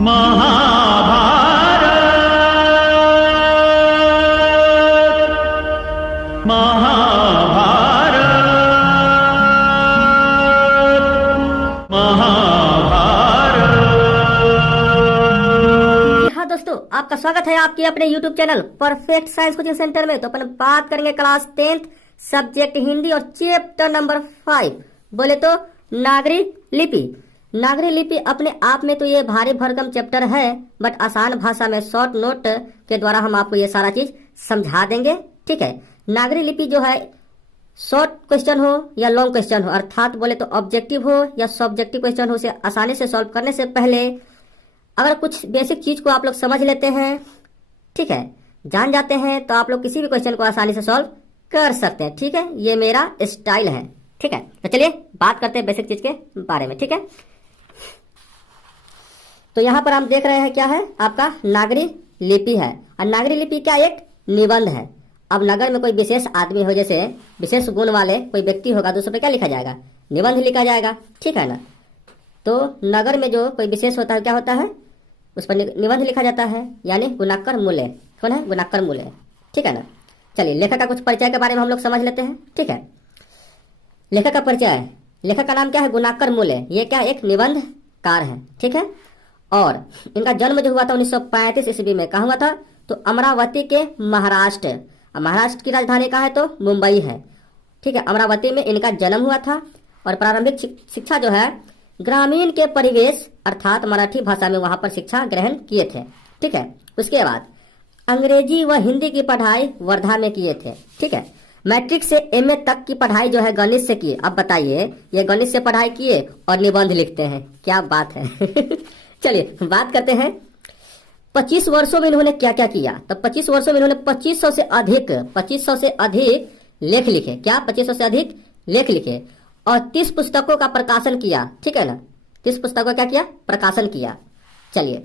महाभारत महाभारत महाभारत। हाँ दोस्तों, आपका स्वागत है आपके अपने YouTube channel perfect science coaching centre में। तो अपन बात करेंगे क्लास 10th सब्जेक्ट हिंदी और चैप्टर नंबर 5, बोले तो नागरी लिपि। नागरी लिपि अपने आप में तो ये भारी भरकम चैप्टर है, बट आसान भाषा में शॉर्ट नोट के द्वारा हम आपको ये सारा चीज समझा देंगे। ठीक है, नागरी लिपि जो है शॉर्ट क्वेश्चन हो या लॉन्ग क्वेश्चन हो, अर्थात बोले तो ऑब्जेक्टिव हो या सब्जेक्टिव क्वेश्चन हो, उसे आसानी से सॉल्व करने से पहले अगर कुछ बेसिक चीज को आप लोग समझ लेते हैं, ठीक है, जान जाते हैं, तो आप लोग किसी भी क्वेश्चन को आसानी से सॉल्व कर सकते हैं। ठीक है, ये मेरा स्टाइल है। ठीक है, तो चलिए बात करते हैं बेसिक चीज के बारे में। ठीक है, तो यहाँ पर हम देख रहे हैं क्या है, आपका नागरी लिपि है। और नागरी लिपि क्या एक निबंध है। अब नगर में कोई विशेष आदमी हो, जैसे विशेष गुण वाले कोई व्यक्ति होगा, तो उस पर क्या लिखा जाएगा, निबंध लिखा जाएगा। ठीक है ना, तो नगर में जो कोई विशेष होता है, क्या होता है, उस पर निबंध लिखा जाता है, यानी गुणाकर मूल्य। कौन है, गुणाकर मूल्य। ठीक है ना, चलिए लेखक का कुछ परिचय के बारे में हम लोग समझ लेते हैं। ठीक है, लेखक का परिचय, लेखक का नाम क्या है, गुणाकर मूल्य। ये क्या एक निबंधकार है। ठीक है, और इनका जन्म जो हुआ था 1935 ईस्वी में, कहाँ हुआ था, तो अमरावती के महाराष्ट्र। महाराष्ट्र की राजधानी कहाँ है, तो मुंबई है। ठीक है, अमरावती में इनका जन्म हुआ था। और प्रारंभिक शिक्षा जो है ग्रामीण के परिवेश अर्थात मराठी भाषा में वहां पर शिक्षा ग्रहण किए थे। ठीक है, उसके बाद अंग्रेजी व हिंदी की पढ़ाई वर्धा में किए थे। ठीक है, मैट्रिक से एमए तक की पढ़ाई जो है गणित से किए। अब बताइए, ये गणित से पढ़ाई किए और निबंध लिखते हैं, क्या बात है। चलिए बात करते हैं 25 वर्षों में इन्होंने क्या क्या किया। तो 25 वर्षों में इन्होंने 2500 से अधिक लेख लिखे। क्या, 2500 से अधिक लेख लिखे और 30 पुस्तकों का प्रकाशन किया। ठीक है ना, 30 पुस्तकों का क्या किया, प्रकाशन किया। चलिए,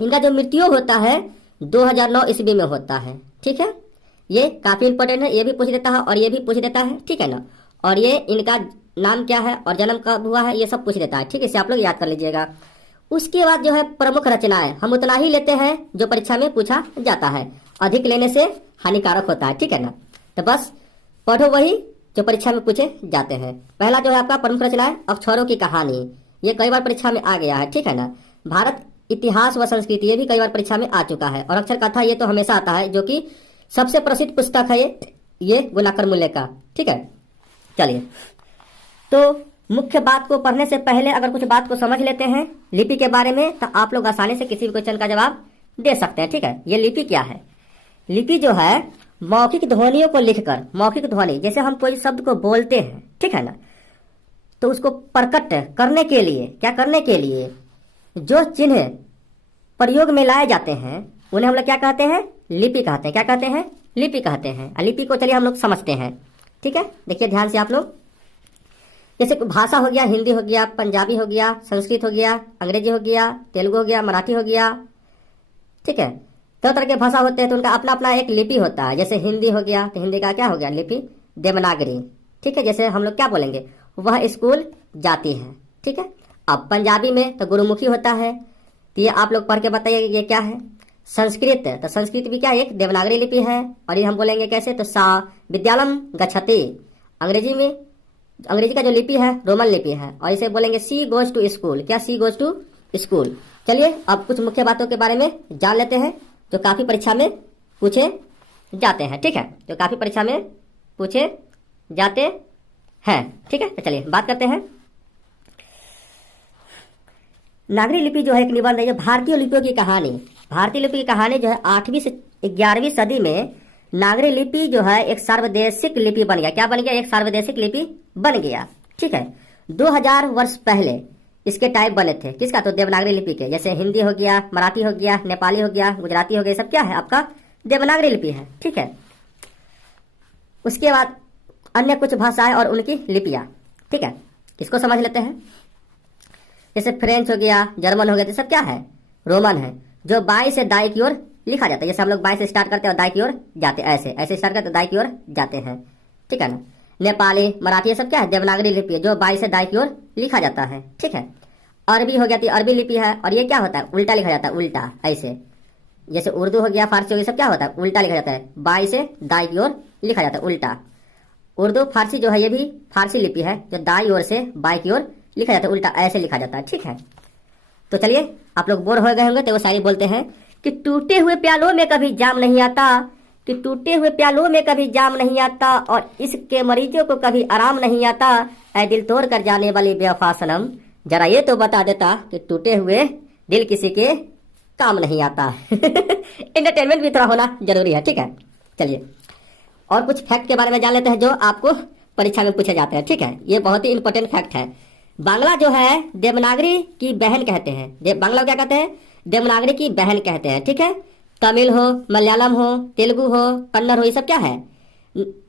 इनका जो मृत्यु होता है 2009 ईस्वी में होता है। ठीक है, ये काफी इंपॉर्टेंट है, ये भी पूछ देता है और ये भी पूछ देता है। ठीक है ना, और ये इनका नाम क्या है और जन्म कब हुआ है, ये सब पूछ देता है। ठीक है, इसे आप लोग याद कर लीजिएगा। उसके बाद जो है प्रमुख रचनाएं, हम उतना ही लेते हैं जो परीक्षा में पूछा जाता है, अधिक लेने से हानिकारक होता है। ठीक है ना, तो बस पढ़ो वही जो परीक्षा में पूछे जाते हैं। पहला जो है आपका प्रमुख रचनाएं, अक्षरों की कहानी, ये कई बार परीक्षा में आ गया है। ठीक है ना, भारत इतिहास व संस्कृति, ये भी कई बार परीक्षा में आ चुका है। और अक्षर कथा, ये तो हमेशा आता है, जो कि सबसे प्रसिद्ध पुस्तक है ये गुणाकर मूल्य का। ठीक है, चलिए, तो मुख्य बात को पढ़ने से पहले अगर कुछ बात को समझ लेते हैं लिपि के बारे में, तो आप लोग आसानी से किसी भी क्वेश्चन का जवाब दे सकते हैं। ठीक है, ये लिपि क्या है, लिपि जो है मौखिक ध्वनियों को लिखकर, मौखिक ध्वनि जैसे हम कोई शब्द को बोलते हैं, ठीक है ना, तो उसको प्रकट करने के लिए, क्या करने के लिए जो चिन्ह प्रयोग में लाए जाते हैं उन्हें हम लोग क्या कहते हैं, लिपि कहते हैं। क्या कहते हैं, लिपि कहते हैं। लिपि को चलिए हम लोग समझते हैं। ठीक है, देखिए ध्यान से आप लोग, जैसे भाषा हो गया, हिंदी हो गया, पंजाबी हो गया, संस्कृत हो गया, अंग्रेजी हो गया, तेलुगु हो गया, मराठी हो गया। ठीक है, तरह तरह के भाषा होते हैं, तो उनका अपना अपना एक लिपि होता है। जैसे हिंदी हो गया, तो हिंदी का क्या हो गया, लिपि देवनागरी। ठीक है, जैसे हम लोग क्या बोलेंगे, वह स्कूल जाती है। ठीक है, अब पंजाबी में तो गुरुमुखी होता है, तो ये आप लोग पढ़ के बताइए ये क्या है। संस्कृत, तो संस्कृत भी क्या एक देवनागरी लिपि है, और ये हम बोलेंगे कैसे, तो सा विद्यालम गच्छति। अंग्रेजी में, अंग्रेजी का जो लिपि है रोमन लिपि है, और इसे बोलेंगे सी गोज टू स्कूल। क्या, सी गोज टू स्कूल। चलिए अब कुछ मुख्य बातों के बारे में जान लेते हैं जो काफी परीक्षा में पूछे जाते हैं। ठीक है, जो काफी परीक्षा में पूछे जाते हैं। ठीक है, तो चलिए बात करते हैं। नागरी लिपि जो है एक निबंध है, भारतीय लिपियों की कहानी। भारतीय लिपि की कहानी जो है 8वीं से 11वीं सदी में नागरी लिपि जो है एक सार्वदेशिक लिपि बन गया। क्या बन गया, एक सार्वदेशिक लिपि बन गया। ठीक है, 2000 वर्ष पहले इसके टाइप बने थे। किसका, तो देवनागरी लिपि के। जैसे हिंदी हो गया, मराठी हो गया, नेपाली हो गया, गुजराती हो गया, सब क्या है आपका देवनागरी लिपि है। ठीक है, उसके बाद अन्य कुछ भाषाएं और उनकी लिपियां। ठीक है, इसको समझ लेते हैं। जैसे फ्रेंच हो गया, जर्मन हो गया, तो सब क्या है, रोमन है, जो बाएं से दाएं की ओर लिखा जाता है। जैसे हम लोग बाएं से स्टार्ट करते हैं और दाएं की ओर जाते हैं, ऐसे ऐसे स्टार्ट करते हैं दाएं की ओर जाते हैं। ठीक है ना, नेपाली, मराठी, ये सब क्या है देवनागरी लिपि है, जो बाएं से दाएं की ओर लिखा जाता है। ठीक है, अरबी हो गया तो अरबी लिपि है, और ये क्या होता है, उल्टा लिखा जाता है, उल्टा ऐसे। जैसे उर्दू हो गया, फारसी हो गया, सब क्या होता है, उल्टा लिखा जाता है, बाई से दाई की ओर लिखा जाता है, उल्टा। उर्दू फारसी जो है ये भी फारसी लिपि है, जो दाई ओर से बाई की ओर लिखा जाता है, उल्टा ऐसे लिखा जाता है, ठीक है। तो चलिए, आप लोग बोर हो गए होंगे तो वो शायरी बोलते हैं कि टूटे हुए प्यालों में कभी जाम नहीं आता, कि टूटे हुए प्यालों में कभी जाम नहीं आता, और इसके मरीजों को कभी आराम नहीं आता। ऐ दिल तोड़ कर जाने वाली बेवफा सनम, जरा ये तो बता देता कि टूटे हुए दिल किसी के काम नहीं आता। एंटरटेनमेंट भी थोड़ा होना जरूरी है, ठीक है। चलिए, और कुछ फैक्ट के बारे में जान लेते हैं जो आपको परीक्षा में पूछे जाते हैं, ठीक है। ये बहुत ही इंपॉर्टेंट फैक्ट है। बांग्ला जो है देवनागरी की बहन कहते हैं। बांग्ला क्या कहते हैं, देवनागरी की बहन कहते हैं, ठीक है। तमिल हो, मलयालम हो, तेलुगु हो, कन्नड़ हो, ये सब क्या है,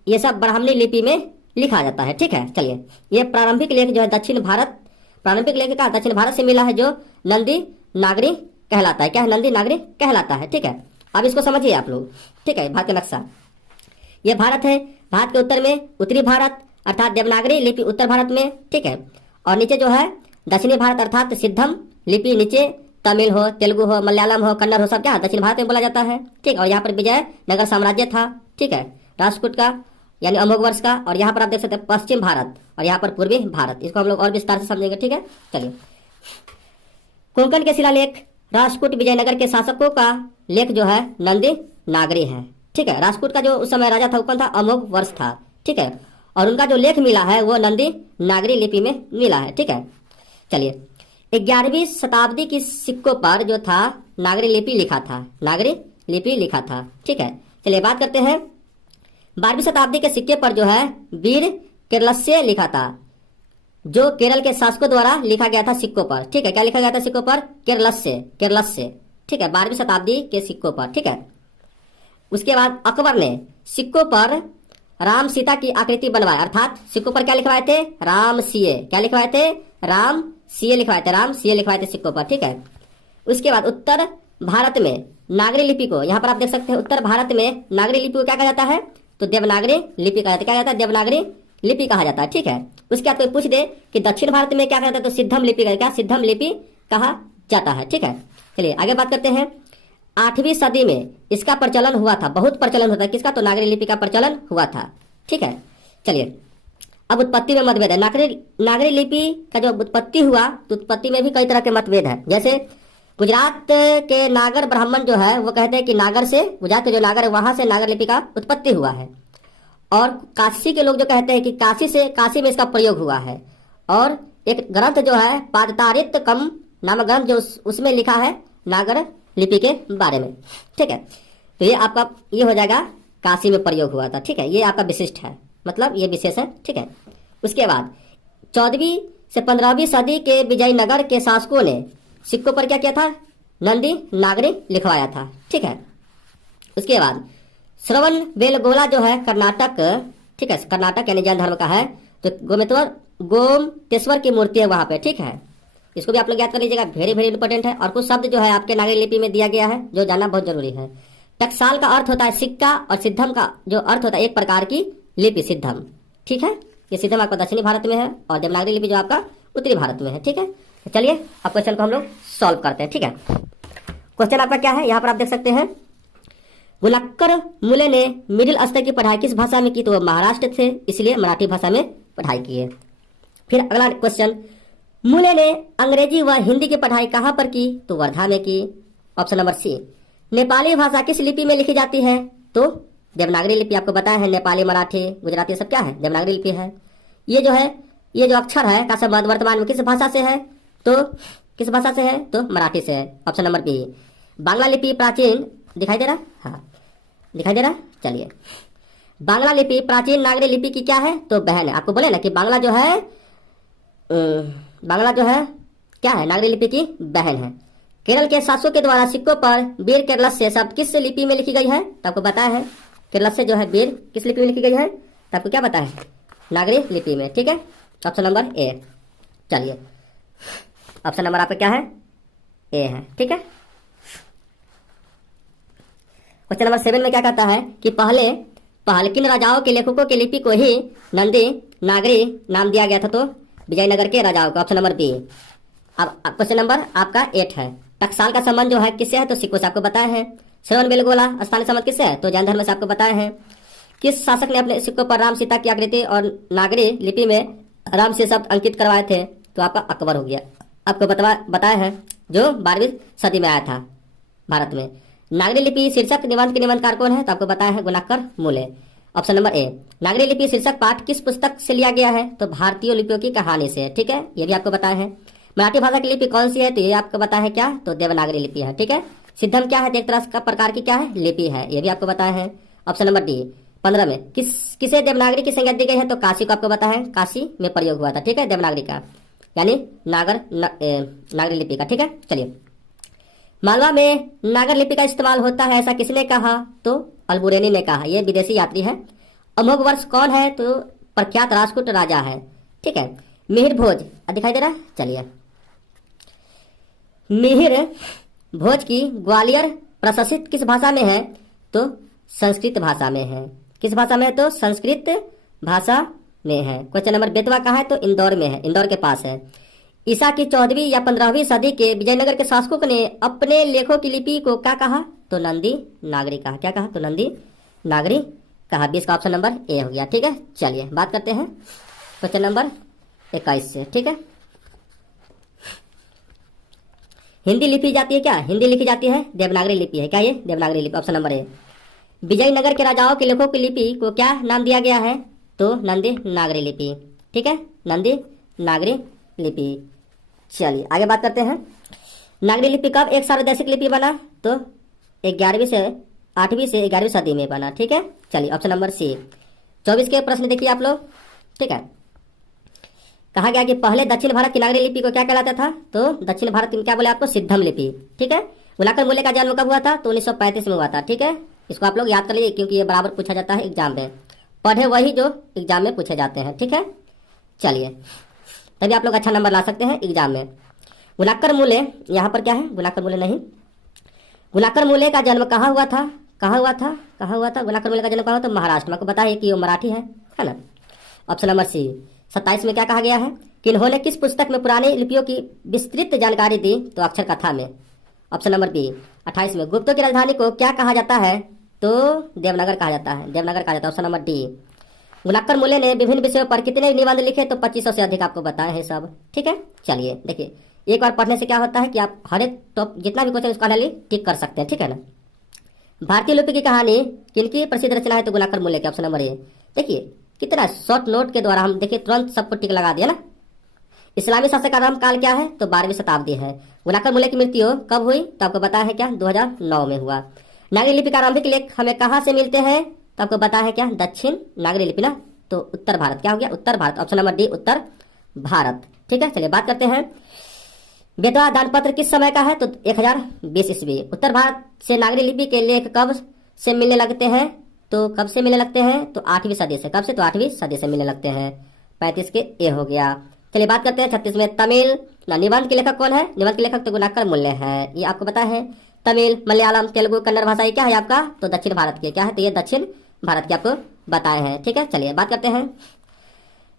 ये सब ब्राह्मणी लिपि में लिखा जाता है, ठीक है। चलिए, ये प्रारंभिक लेख जो है दक्षिण भारत, प्रारंभिक लेख का दक्षिण भारत से मिला है, जो नंदी नागरी कहलाता है। क्या है, नंदी नागरी कहलाता है, ठीक है। अब इसको समझिए आप लोग, ठीक है। भारत का नक्शा, ये भारत है, भारत के उत्तर में उत्तरी भारत अर्थात देवनागरी लिपि उत्तर भारत में, ठीक है। और नीचे जो है दक्षिणी भारत अर्थात सिद्धम लिपि नीचे, तमिल हो, तेलुगु हो, मलयालम हो, कन्नड़ हो, सब क्या दक्षिण भारत में बोला जाता है, ठीक। और यहाँ पर विजयनगर साम्राज्य था, ठीक है, राष्ट्रकूट का यानी अमोघ वर्ष का। और यहाँ पर आप देख सकते हैं पश्चिम भारत, और यहाँ पर पूर्वी भारत। इसको हम लोग और विस्तार से समझेंगे, ठीक है। चलिए, कोंकण के शिलालेख राष्ट्रकूट विजयनगर के शासकों का लेख जो है नंदी नागरी है, ठीक है। राष्ट्रकूट का जो उस समय राजा था वो कौन था, अमोघ वर्ष था, ठीक है। और उनका जो लेख मिला है वो नंदी नागरी लिपि में मिला है, ठीक है। चलिए, 11वीं शताब्दी की सिक्कों पर जो था नागरी लिपि लिखा था, नागरी लिपि लिखा था, ठीक है। चलिए, बात करते हैं 12वीं शताब्दी के सिक्के पर जो है वीर केरलस्य लिखा था, जो केरल के शासकों द्वारा लिखा गया था सिक्कों पर, ठीक है। क्या लिखा गया था सिक्कों पर, केरलस्य, केरलस्य, ठीक है, 12वीं शताब्दी के सिक्कों पर, ठीक है। उसके बाद अकबर ने सिक्कों पर राम सीता की आकृति बनवाए, अर्थात सिक्कों पर क्या लिखवाए थे, राम सिए, क्या लिखवाए थे, राम सिए लिखवाए थे, राम सिए लिखवाए थे सिक्कों पर, ठीक है। उसके बाद उत्तर भारत में नागरी लिपि को, यहाँ पर आप देख सकते हैं उत्तर भारत में नागरी लिपि को क्या कहा जाता है, तो देवनागरी लिपि कहा जाता है। क्या कहता है, देवनागरी लिपि कहा जाता है, ठीक है। उसके बाद कोई पूछ दे कि दक्षिण भारत में क्या कहता है, तो सिद्धम लिपि का, क्या सिद्धम लिपि कहा जाता है, ठीक है। चलिए, आगे बात करते हैं। 8वीं सदी में इसका प्रचलन हुआ था, बहुत प्रचलन होता है किसका, तो नागरी लिपि का प्रचलन हुआ था, ठीक है। चलिए, अब उत्पत्ति में मतभेद है। नागरी लिपि का जो उत्पत्ति हुआ तो उत्पत्ति में भी कई तरह के मतभेद है। जैसे गुजरात के नागर ब्राह्मण जो है वो कहते हैं कि नागर से, गुजरात के जो नागर है वहां से नागर लिपि का उत्पत्ति हुआ है। और काशी के लोग जो कहते हैं कि काशी में इसका प्रयोग हुआ है। और एक ग्रंथ जो है पादतारित कम नामक ग्रंथ जो उसमें लिखा है नागर लिपि के बारे में, ठीक है। तो ये आपका ये हो जाएगा काशी में प्रयोग हुआ था, ठीक है। ये आपका विशिष्ट है, मतलब ये विशेष है, ठीक है। उसके बाद 14वीं से 15वीं सदी के विजयनगर के शासकों ने सिक्कों पर क्या किया था, नंदी नागरी लिखवाया था, ठीक है। उसके बाद श्रवण बेलगोला जो है कर्नाटक, ठीक है, कर्नाटक यानी जैन धर्म का है, तो गोमतेश्वर की मूर्ति है वहां पे, ठीक है। इसको भी आप लोग याद कर लीजिएगा, वेरी वेरी इंपॉर्टेंट है। और कुछ शब्द जो है आपके नागरी लिपि में दिया गया है जो जानना बहुत जरूरी है। टकसाल का अर्थ होता है सिक्का, और सिद्धम का जो अर्थ होता है एक प्रकार की लिपि, सिद्धम, ठीक है। ये सिद्धम आपका दक्षिणी भारत में है और देवनागरी लिपि जो आपका उत्तरी भारत में है, ठीक है। तो चलिए अब क्वेश्चन को हम लोग सॉल्व करते हैं, ठीक है। क्वेश्चन आपका क्या है, यहाँ पर आप देख सकते हैं, गुलक्कर मुले ने मिडिल स्तर की पढ़ाई किस भाषा में की, तो वो महाराष्ट्र से, इसलिए मराठी भाषा में पढ़ाई की है। फिर अगला क्वेश्चन, मुले ने अंग्रेजी व हिंदी की पढ़ाई कहाँ पर की, तो वर्धा में की, ऑप्शन नंबर सी। नेपाली भाषा किस लिपि में लिखी जाती है, तो देवनागरी लिपि, आपको बताया है नेपाली, मराठी, गुजराती सब क्या है, देवनागरी लिपि है। ये जो है, ये जो अक्षर है का संबंध वर्तमान में किस भाषा से है, तो किस भाषा से है, तो मराठी से है, ऑप्शन नंबर बी। बांग्ला लिपि प्राचीन, दिखाई दे रहा, हाँ दिखाई दे रहा, चलिए। बांग्ला लिपि प्राचीन नागरी लिपि की क्या है, तो बहन है। आपको बोले ना कि बांग्ला जो है क्या है, नागरी लिपि की बहन है। केरल के शासकों के द्वारा सिक्कों पर वीर केरलस्य शब्द किस लिपि में लिखी गई है, तो आपको बताया है केरलस्य जो है वीर किस लिपि में लिखी गई है, तो आपको क्या पता है, नागरी लिपि में, ठीक है। Option number A. चलिए, ऑप्शन नंबर आपका क्या है, ए है, ठीक है। क्वेश्चन नंबर 7 में क्या कहता है कि पहले किन राजाओं के लेखकों की लिपि को ही नंदी नागरी नाम दिया गया था, तो विजयनगर के राजाओं को, ऑप्शन नंबर बी। अब क्वेश्चन नंबर आपका 8 है। टकसाल का संबंध जो है किससे है? तो सिक्कों से आपको बताया है। श्रवण बेलगोला स्थानीय संबंध किससे है? तो जैन धर्म से आपको बताया है। किस शासक ने अपने सिक्कों पर राम सीता की आकृति और नागरी लिपि में राम से शब्द अंकित करवाए थे? तो आपका अकबर हो गया। आपको बताया है, जो 12वीं सदी में आया था भारत में। नागरी लिपि शीर्षक निबंध के निबंधकार कौन है? तो आपको बताया है गुणाकर मूले। Option number A. नागरी लिपि शीर्षक पाठ किस पुस्तक से लिया गया है? तो भारतीय लिपियों की कहानी से। ठीक है, ये भी आपको बताया है। मराठी भाषा की लिपि कौन सी है? तो ये आपको बताया है क्या? तो देवनागरी लिपि है। ठीक है। सिद्धम क्या है? तो एक तरह का प्रकार की क्या है? लिपि है। ये भी आपको बताया है। Option number D. 15 में किसे देवनागरी की संज्ञा दी गई है? तो काशी को आपको बताया है, काशी में प्रयोग हुआ था। ठीक है, देवनागरी का यानी नागरी लिपि का। ठीक है, चलिए। मालवा में नागर लिपि का इस्तेमाल होता है, ऐसा किसने कहा? तो अलबुरेनी ने कहा। यह विदेशी यात्री है। अमोघ वर्ष कौन है? तो प्रख्यात राजपूत राजा है। ठीक है। मिहिर भोज दिखाई दे रहा है, चलिए। मिहिर भोज की ग्वालियर प्रशासित किस भाषा में है? तो संस्कृत भाषा में है। किस भाषा में है? तो संस्कृत भाषा में है। क्वेश्चन नंबर बेतवा कहाँ है? तो इंदौर में है, इंदौर के पास है। ईसा की 14वीं या 15वीं सदी के विजयनगर के शासकों ने अपने लेखों की लिपि को क्या कहा? तो नंदी नागरी कहा। क्या कहा? तो नंदी नागरी कहा। 20 का ऑप्शन नंबर ए हो गया। ठीक है, चलिए बात करते हैं क्वेश्चन नंबर 21 से। ठीक है। हिंदी लिपि जाती है क्या? हिंदी लिखी जाती है, देवनागरी लिपि है। क्या ये? देवनागरी लिपि। Option number A. विजयनगर के राजाओं के लेखों की लिपि को क्या नाम दिया गया है? तो नंदी नागरी लिपि। ठीक है, नंदी नागरी लिपि। चलिए आगे बात करते हैं। नागरी लिपि कब एक सार्वदेशिक लिपि बना? तो 11वीं से 8वीं से 11वीं सदी में बना। ठीक है, चलिए ऑप्शन नंबर सी। 24 के प्रश्न देखिए आप लोग। ठीक है, कहा गया कि पहले दक्षिण भारत की नागरी लिपि को क्या कहलाता था? तो दक्षिण भारत में क्या बोले आपको? सिद्धम लिपि। ठीक है। गुणाकर मूल्य का जन्म कब हुआ था? तो 1935 में हुआ था। ठीक है, इसको आप लोग याद कर लीजिए क्योंकि ये बराबर पूछा जाता है एग्जाम में। पढ़े वही जो एग्जाम में पूछे जाते हैं। ठीक है, चलिए तभी आप लोग अच्छा नंबर ला सकते हैं एग्जाम में। गुणाकर मूल्य यहाँ पर क्या है? गुणाकर मूल्य नहीं। गुणाकर मूल्य का जन्म कहाँ हुआ था? कहाँ हुआ था? कहाँ हुआ था? गुणाकर मूल्य का जन्म कहाँ हुआ? तो महाराष्ट्र में। आपको बताइए कि वो मराठी है ना। ऑप्शन नंबर सी। 27 में क्या कहा गया है कि इन्होंने किस पुस्तक में पुरानी लिपियों की विस्तृत जानकारी दी? तो अक्षर कथा में। Option number B. 28 में गुप्तों की राजधानी को क्या कहा जाता है? तो देवनगर कहा जाता है, देवनगर कहा जाता है। Option number D. गुणाकर मूल्य ने विभिन्न विषयों पर कितने निबंध लिखे? तो 2500 से अधिक आपको बताए हैं सब। ठीक है, चलिए देखिए एक बार पढ़ने से क्या होता है कि आप हर एक टॉप जितना भी क्वेश्चन उसका टिक कर सकते हैं। ठीक है ना। भारतीय लिपि की कहानी किनकी प्रसिद्ध रचना है? तो गुणाकर मूल्य के। Option number A. देखिए कितना शॉर्ट नोट के द्वारा हम देखिए तुरंत सबको टिक लगा दिया ना। इस्लामी शासक का आरंभ काल क्या है? तो 12वीं शताब्दी है। गुणाकर मूल्य की मृत्यु कब हुई? तो आपको बताया है क्या? 2009 में हुआ। नागरी लिपि का आरंभिक लेख हमें कहाँ से मिलते हैं? तो आपको बताया है क्या? दक्षिण नागरी लिपि ना, तो उत्तर भारत। क्या हो गया? उत्तर भारत। ऑप्शन नंबर डी उत्तर भारत। ठीक है, चलिए बात करते हैं। बेतवा दान पत्र किस समय का है? तो 1020 ईस्वी। उत्तर भारत से नागरी लिपि के लेख कब से मिलने लगते हैं? तो कब से मिलने लगते हैं? तो 8वीं सदी से। कब से? तो 8वीं सदी से मिलने लगते हैं। 35 के ए हो गया। चलिए बात करते हैं 36 में। तमिल निबंध के लेखक कौन है? निबंध के लेखक तो गुणाकर मूल्य है, ये आपको पता है। तमिल, मलयालम, तेलुगु, कन्नड़ भाषा ये क्या है आपका? तो दक्षिण भारत के। क्या है? तो ये दक्षिण भारत के आपको बताए हैं। ठीक है, चलिए बात करते हैं।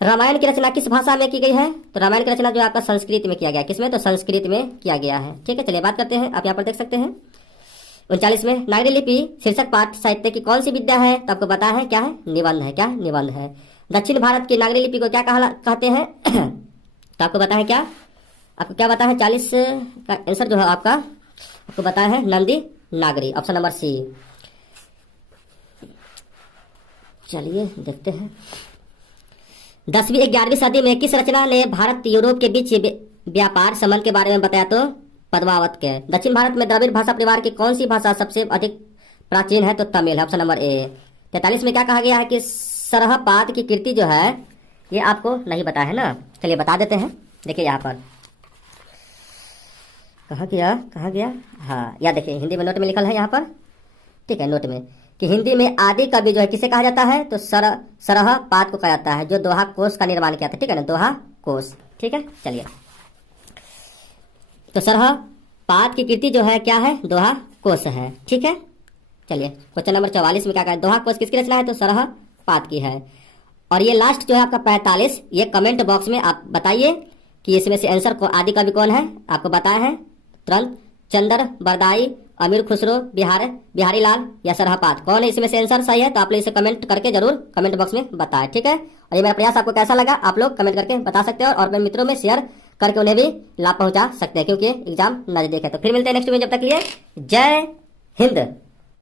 रामायण की रचना किस भाषा में की गई है? तो रामायण की रचना जो है आपका संस्कृत में किया गया। किसमें? तो संस्कृत में किया गया है। ठीक है, चलिए बात करते हैं। आप यहाँ पर देख सकते हैं 39 में। नागरी लिपि शीर्षक पाठ साहित्य की कौन सी विद्या है? तो आपको बताया है क्या है? निबंध है। क्या? निबंध है। दक्षिण भारत की नागरी लिपि को क्या कहते हैं? तो आपको बताया है क्या? आपको क्या बताया है? 40 का आंसर जो है आपको बताया है Nandi Nagari. Option number C. चलिए देखते हैं 10वीं 11वीं सदी में किस रचना ने भारत यूरोप के बीच व्यापार संबंध के बारे में बताया? तो पद्मावत के। दक्षिण भारत में द्रविड़ भाषा परिवार की कौन सी भाषा सबसे अधिक प्राचीन है? तो तमिल है। Option number A. 43 में क्या कहा गया है कि सरहपाद की कृति जो है ये आपको नहीं बताया है ना। चलिए बता देते हैं। देखिए यहाँ पर कहा गया हाँ, या देखिए हिंदी में नोट में लिखल है यहाँ पर। ठीक है, नोट में कि हिंदी में आदि कवि जो है किसे कहा जाता है? तो सरहपाद को कहा जाता है, जो दोहा कोश का निर्माण किया था। ठीक है ना, दोहा कोश। ठीक है, चलिए तो सरहपाद की कृति जो है क्या है? दोहा कोश है। ठीक है, चलिए क्वेश्चन नंबर 44 में क्या कहा? दोहा कोश किसकी रचना है? तो सरहपाद की है। और ये लास्ट जो है आपका 45, ये कमेंट बॉक्स में आप बताइए कि इसमें से आंसर को आदि कवि कौन है, आपको बताए हैं तुरंत। चंदर बरदाई, अमीर खुसरो, बिहारी लाल या सरहपाद, कौन है इसमें से आंसर सही है? तो आप लोग इसे कमेंट करके जरूर कमेंट बॉक्स में बताएं, ठीक है। और ये मेरा प्रयास आपको कैसा लगा आप लोग कमेंट करके बता सकते हो, और अपने मित्रों में शेयर करके उन्हें भी लाभ पहुंचा सकते हैं, क्योंकि एग्जाम नजदीक है। तो फिर मिलते हैं नेक्स्ट में, जब तक लिए जय हिंद।